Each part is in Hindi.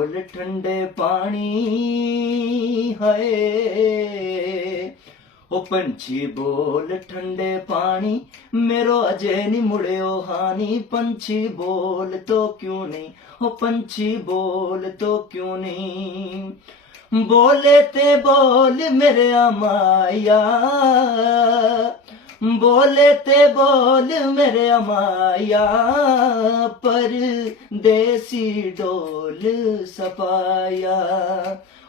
बोल ठंडे पानी है, ओ पंछी बोल ठंडे पानी, मेरो अजय नी मुड़ियो हानी। पंछी बोल तो क्यों नहीं, ओ पंछी बोल तो क्यों नहीं। बोले ते बोल मेरे अमाया, बोले ते बोल मेरे अमाया, पर देसी डोल सपाया।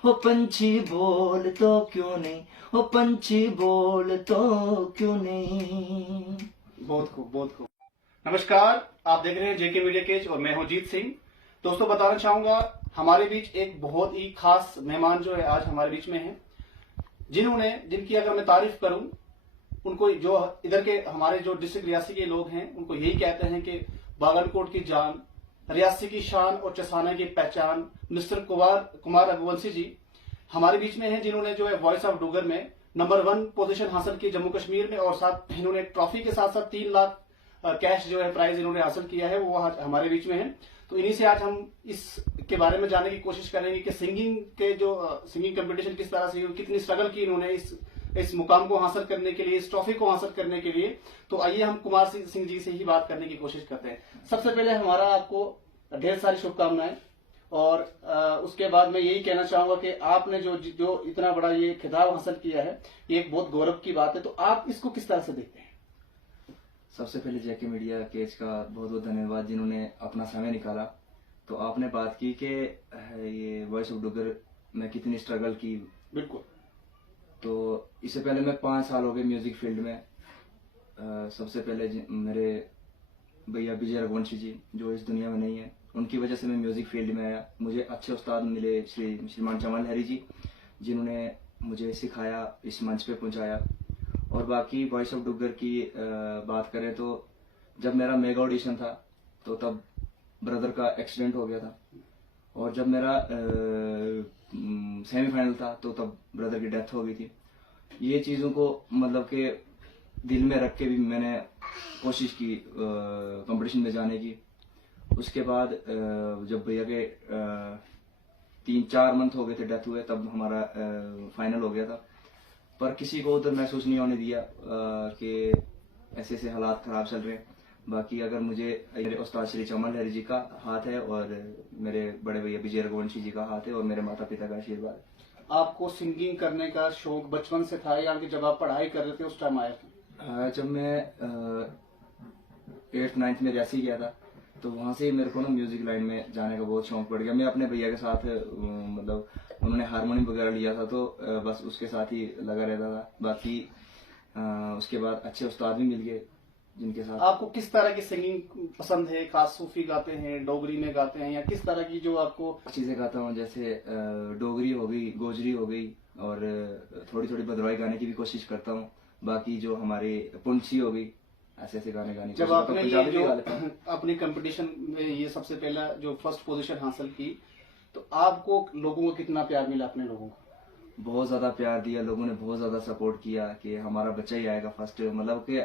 ओ पंछी बोल तो क्यों नहीं, ओ पंछी बोल तो क्यों नहीं। बहुत खूब, बहुत खूब। नमस्कार, आप देख रहे हैं जेके मीडिया केज और मैं हूं जीत सिंह। दोस्तों, बताना चाहूंगा हमारे बीच एक बहुत ही खास मेहमान जो है आज हमारे बीच में है, जिनकी अगर मैं तारीफ करूं, उनको जो इधर के हमारे जो डिस्ट्रिक्ट रियासी के लोग हैं उनको यही कहते हैं कि बागलकोट की जान, रियासी की शान और चसाना की पहचान मिस्टर कुमार रघुवंशी जी हमारे बीच में हैं, जिन्होंने जो है वॉइस ऑफ डोगर में नंबर 1 पोजीशन हासिल की जम्मू कश्मीर में, और साथ इन्होंने ट्रॉफी के साथ साथ 3 लाख कैश जो है प्राइज इन्होंने हासिल किया है, वो आज हमारे बीच में है। तो इन्हीं से आज हम इसके बारे में जानने की कोशिश करेंगे कि सिंगिंग कंपटीशन किस तरह से, कितनी स्ट्रगल की इन्होंने इस मुकाम को हासिल करने के लिए, इस ट्रॉफी को हासिल करने के लिए। तो आइए हम कुमार सिंह जी से ही बात करने की कोशिश करते हैं। सबसे पहले हमारा आपको ढेर सारी शुभकामनाएं, और उसके बाद मैं यही कहना चाहूंगा कि आपने जो इतना बड़ा ये खिताब हासिल किया है, ये एक बहुत गौरव की बात है। तो आप इसको किस तरह से देखते हैं? सबसे पहले जेके मीडिया केज का बहुत बहुत धन्यवाद, जिन्होंने अपना समय निकाला। तो आपने बात की कि ये वॉइस ऑफ डोगर में कितनी स्ट्रगल की। बिल्कुल। तो इससे पहले मैं 5 साल हो गए म्यूजिक फील्ड में। सबसे पहले मेरे भैया विजय रघुवंशी जी, जो इस दुनिया में नहीं है, उनकी वजह से मैं म्यूजिक फील्ड में आया। मुझे अच्छे उस्ताद मिले, श्रीमान चमन लहरी जी, जिन्होंने मुझे सिखाया, इस मंच पे पहुंचाया। और बाकी वॉइस ऑफ डोगर की बात करें तो जब मेरा मेगा ऑडिशन था तो तब ब्रदर का एक्सीडेंट हो गया था, और जब मेरा सेमीफाइनल था तो तब ब्रदर की डेथ हो गई थी। ये चीज़ों को मतलब कि दिल में रख के भी मैंने कोशिश की कंपटीशन में जाने की। उसके बाद जब भैया के 3-4 मंथ हो गए थे डेथ हुए, तब हमारा फाइनल हो गया था। पर किसी को उधर महसूस नहीं होने दिया कि ऐसे ऐसे हालात खराब चल रहे हैं। बाकी अगर मेरे उस्ताद श्री चमन लहरी जी का हाथ है, और मेरे बड़े भैया विजय रघुवंशी जी का हाथ है, और मेरे माता पिता का आशीर्वाद है। आपको सिंगिंग करने का शौक बचपन से था, या कि जब आप पढ़ाई कर रहे थे उस टाइम आया था? जब मैं 8th-9th में रियासी गया था, तो वहाँ से मेरे को ना म्यूजिक लाइन में जाने का बहुत शौक पड़ गया। मैं अपने भैया के साथ मतलब उन्होंने हारमोनियम वगैरह लिया था, तो बस उसके साथ ही लगा रहता था। बाकी उसके बाद अच्छे उस्ताद भी मिल गए जिनके साथ। आपको किस तरह की सिंगिंग पसंद है? खास सूफी गाते हैं, डोगरी में गाते हैं, या किस तरह की जो आपको चीजें गाता हूँ? जैसे डोगरी हो गई, गोजरी हो गई, और थोड़ी थोड़ी भद्रवाही गाने की भी कोशिश करता हूँ। बाकी जो हमारे पुंछी हो गई, ऐसे ऐसे गाने गाने जब आपने ये जो अपनी कंपटीशन में ये सबसे पहला जो फर्स्ट पोजीशन हासिल की, तो आपको लोगों को कितना प्यार मिला? अपने लोगों को बहुत ज्यादा प्यार दिया, लोगों ने बहुत ज्यादा सपोर्ट किया कि हमारा बच्चा ही आएगा फर्स्ट। मतलब कि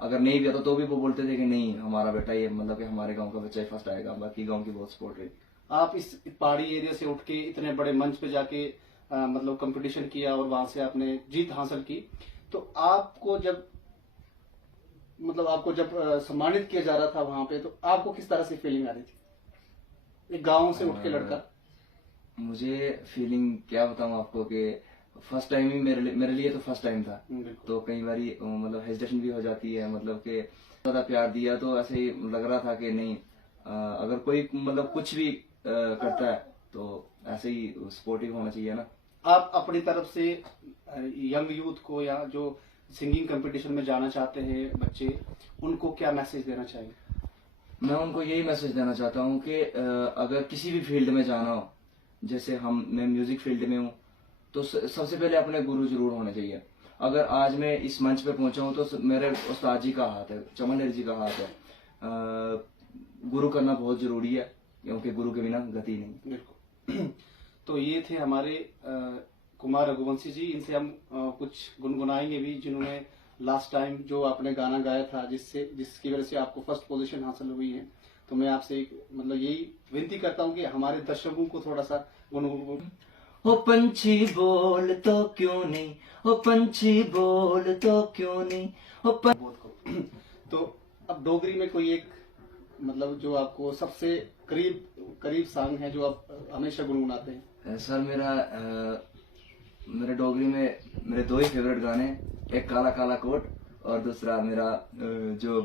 अगर नहीं भी आता तो भी वो बोलते थे कि नहीं, हमारा बेटा ये, मतलब कि हमारे गांव का बच्चा ही फर्स्ट आएगा। बाकी गांव की बहुत सपोर्ट रही। आप इस पहाड़ी एरिया से उठ के इतने बड़े मंच पे जाके मतलब कंपटीशन किया, और वहां से आपने जीत हासिल की, तो आपको जब सम्मानित किया जा रहा था वहां पे, तो आपको किस तरह से फीलिंग आ रही थी, एक गांव से उठ के लड़का? मुझे फीलिंग क्या बताऊं आपको कि फर्स्ट टाइम ही मेरे लिए तो फर्स्ट टाइम था। तो कई बारी मतलब हेजिटेशन भी हो जाती है, मतलब कि ज्यादा प्यार दिया तो ऐसे ही लग रहा था कि नहीं, अगर कोई मतलब कुछ भी करता है तो ऐसे ही सपोर्टिव होना चाहिए ना। आप अपनी तरफ से यंग यूथ को, या जो सिंगिंग कंपटीशन में जाना चाहते हैं बच्चे, उनको क्या मैसेज देना चाहिए? मैं उनको यही मैसेज देना चाहता हूँ कि अगर किसी भी फील्ड में जाना हो, जैसे मैं म्यूजिक फील्ड में हूँ, तो सबसे पहले अपने गुरु जरूर होने चाहिए। अगर आज मैं इस मंच पे पहुंचा हूँ तो मेरे उस्ताद जी का हाथ है, चमन लहरी जी का हाथ है। गुरु करना बहुत जरूरी है, क्योंकि गुरु के बिना गति नहीं। बिल्कुल। तो ये थे हमारे कुमार रघुवंशी जी। इनसे हम कुछ गुनगुनाएंगे भी, जिन्होंने लास्ट टाइम जो आपने गाना गाया था, जिसकी वजह से आपको फर्स्ट पोजीशन हासिल हुई है, तो मैं आपसे मतलब यही विनती करता हूँ कि हमारे दर्शकों को थोड़ा सा गुनगुन। ओ पंछी बोल तो क्यों नहीं, ओ पंछी बोल तो क्यों नहीं, ओ बहुत खूब। तो अब डोगरी में कोई एक मतलब जो आपको सबसे करीब करीब सॉन्ग है जो आप हमेशा गुनगुनाते हैं? सर मेरे डोगरी में मेरे दो ही फेवरेट गाने, एक काला काला कोट और दूसरा मेरा जो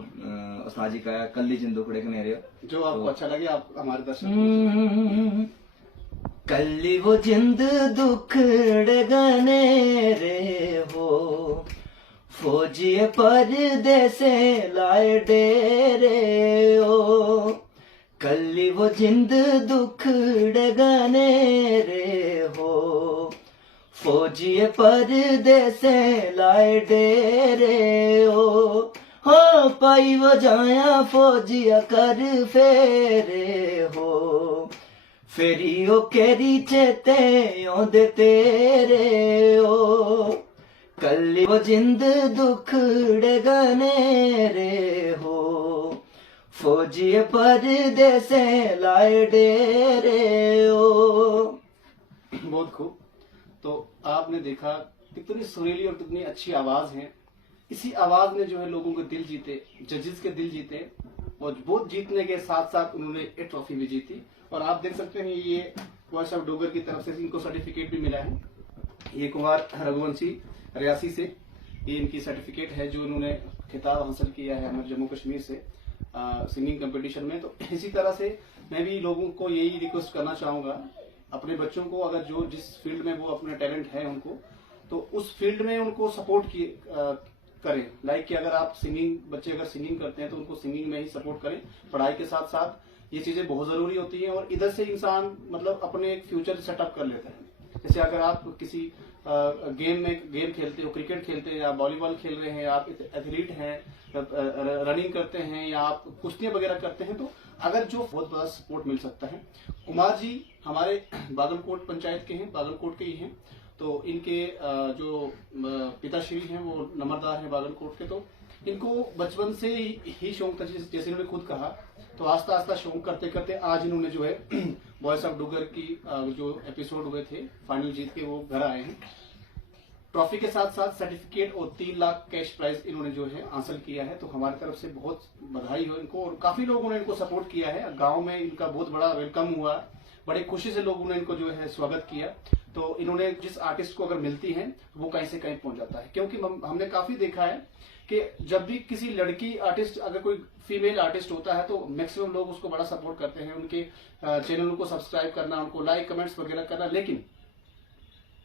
उस्ताद जी का है कल्ली जिन दुखड़े कनेरे। जो आपको अच्छा लगे आप हमारे दर्शक। कल्ली वो जिंद दुखड़े गनेरे हो, फौजिए परदेसे लाए डेरे ओ, कल्ली वो जिंद दुखड़े गनेरे हो, फौजिए परदेसे लाए डेरे ओ, हो पाई वो जाया फौजिया कर फेरे हो, फेरी ओ केरी चेते ओंदे तेरे ओ, कल्ली वो जिंद दुखड़े गनेरे हो, फौजिए परदेसे लाए डेरे ओ। बहुत खूब। तो आपने देखा कितनी सुरीली और कितनी अच्छी आवाज है। इसी आवाज ने जो है लोगों के दिल जीते, जजेस के दिल जीते, और वो जीतने के साथ साथ उन्होंने एक ट्रॉफी भी जीती। और आप देख सकते हैं ये वॉइस ऑफ डोगर की तरफ से इनको सर्टिफिकेट भी मिला है। ये कुमार रघुवंशी रियासी से ये इनकी सर्टिफिकेट है जो इन्होंने खिताब हासिल किया है हमारे जम्मू कश्मीर से सिंगिंग कंपटीशन में। तो इसी तरह से मैं भी लोगों को यही रिक्वेस्ट करना चाहूंगा, अपने बच्चों को अगर जो जिस फील्ड में वो अपना टैलेंट है उनको, तो उस फील्ड में उनको सपोर्ट करें। लाइक कि अगर आप बच्चे अगर सिंगिंग करते हैं तो उनको सिंगिंग में ही सपोर्ट करें। पढ़ाई के साथ साथ ये चीजें बहुत जरूरी होती हैं और इधर से इंसान मतलब अपने एक फ्यूचर सेटअप कर लेता है। जैसे अगर आप किसी गेम खेलते हो, क्रिकेट खेलते हैं या वॉलीबॉल खेल रहे हैं, आप एथलीट हैं, रनिंग करते हैं या आप कुश्तियां वगैरह करते हैं, तो अगर जो बहुत बड़ा सपोर्ट मिल सकता है। कुमार जी हमारे बागलकोट पंचायत के हैं, बागलकोट के ही हैं। तो इनके जो पिताश्री हैं वो नंबरदार हैं बागलकोट के। तो इनको बचपन से ही शौक था, जैसे इन्होंने खुद कहा। तो आस्ता आस्ता शौक करते करते आज इन्होंने जो है वॉइस ऑफ डोगर की जो एपिसोड हुए थे फाइनल जीत के वो घर आए हैं। ट्रॉफी के साथ साथ सर्टिफिकेट और 3 लाख कैश प्राइज इन्होंने जो है हासिल किया है। तो हमारी तरफ से बहुत बधाई हो इनको। और काफी लोगों ने इनको सपोर्ट किया है। गांव में इनका बहुत बड़ा वेलकम हुआ, बड़े खुशी से लोगों ने इनको जो है स्वागत किया। तो इन्होंने जिस आर्टिस्ट को अगर मिलती है वो कहीं से कहीं पहुंच जाता है। क्योंकि हमने काफी देखा है कि जब भी किसी लड़की आर्टिस्ट, अगर कोई फीमेल आर्टिस्ट होता है तो मैक्सिमम लोग उसको बड़ा सपोर्ट करते हैं, उनके चैनल को सब्सक्राइब करना, उनको लाइक कमेंट्स वगैरह करना। लेकिन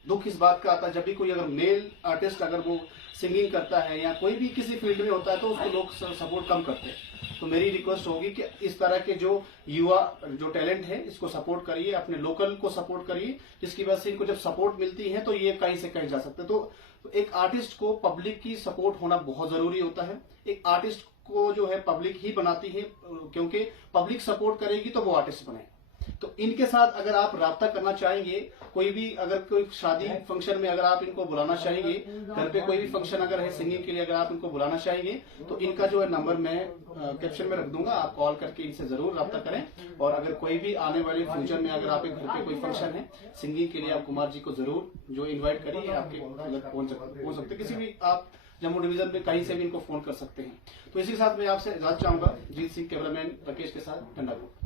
दुख इस बात का आता है जब भी कोई अगर मेल आर्टिस्ट अगर वो सिंगिंग करता है या कोई भी किसी फील्ड में होता है तो उसको लोग सपोर्ट कम करते हैं। तो मेरी रिक्वेस्ट होगी कि इस तरह के जो युवा जो टैलेंट है इसको सपोर्ट करिए, अपने लोकल को सपोर्ट करिए, जिसकी वजह से इनको जब सपोर्ट मिलती है तो ये कहीं से कहीं जा सकते हैं। तो एक आर्टिस्ट को पब्लिक की सपोर्ट होना बहुत जरूरी होता है। एक आर्टिस्ट को जो है पब्लिक ही बनाती है, क्योंकि पब्लिक सपोर्ट करेगी तो वो आर्टिस्ट बने। तो इनके साथ अगर आप राब्ता करना चाहेंगे, कोई भी अगर कोई शादी फंक्शन में अगर आप इनको बुलाना चाहेंगे, घर पे कोई भी फंक्शन अगर है सिंगिंग के लिए अगर आप इनको बुलाना चाहेंगे, तो इनका जो है नंबर मैं कैप्शन में रख दूंगा, आप कॉल करके इनसे जरूर राब्ता करें। और अगर कोई भी आने वाले फ्यूचर में अगर आपके घर पे कोई फंक्शन है सिंगिंग के लिए, आप कुमार जी को जरूर जो इन्वाइट करिए, आपके पहुंच सकते किसी भी आप जम्मू डिवीजन में कहीं से भी इनको फोन कर सकते हैं। तो इसी के साथ मैं आपसे इजाजत चाहूंगा। जीत सिंह कैमरामैन राकेश के साथ, ठंडापुर।